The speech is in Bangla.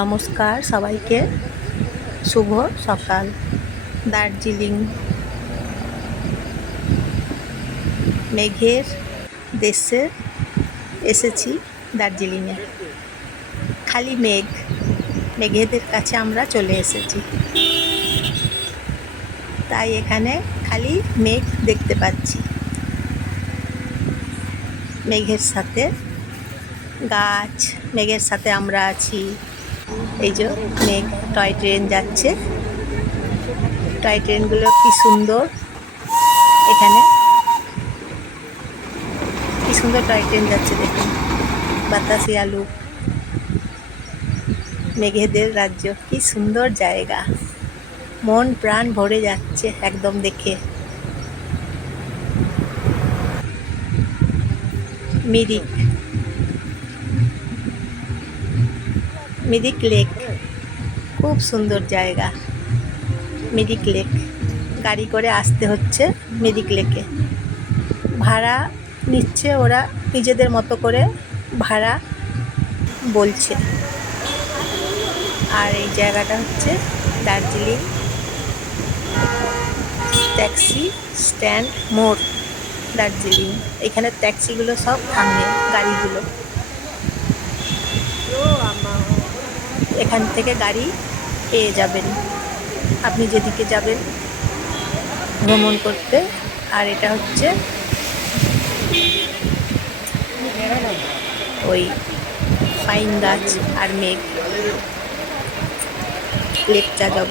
নমস্কার সবাইকে, শুভ সকাল। দার্জিলিং মেঘের দেশে এসেছি। দার্জিলিংয়ে খালি মেঘ, মেঘেদের কাছে আমরা চলে এসেছি, তাই এখানে খালি মেঘ দেখতে পাচ্ছি। মেঘের সাথে গাছ, মেঘের সাথে আমরা আছি। এই যে মেঘ, টয় ট্রেন যাচ্ছে। টয় ট্রেনগুলো কি সুন্দর, এখানে কি সুন্দর টয় ট্রেন যাচ্ছে দেখুন। বাতাসি আলু, মেঘেদের রাজ্য, কি সুন্দর জায়গা, মন প্রাণ ভরে যাচ্ছে একদম দেখে। মিরিক, মিরিক লেক, খুব সুন্দর জায়গা। মিরিক লেক, গাড়ি করে আসতে হচ্ছে মিরিক লেকে। ভাড়া নিচ্ছে ওরা, নিজেদের মতো করে ভাড়া বলছে। আর এই জায়গাটা হচ্ছে দার্জিলিং ট্যাক্সি স্ট্যান্ড মোড়, দার্জিলিং। এখানে ট্যাক্সিগুলো সব থামে, গাড়িগুলো। এখান থেকে গাড়ি পেয়ে যাবেন আপনি যেদিকে যাবেন ভ্রমণ করতে। আর এটা হচ্ছে ওই পাইন গাছ আর মেঘ, লেকটা যাব।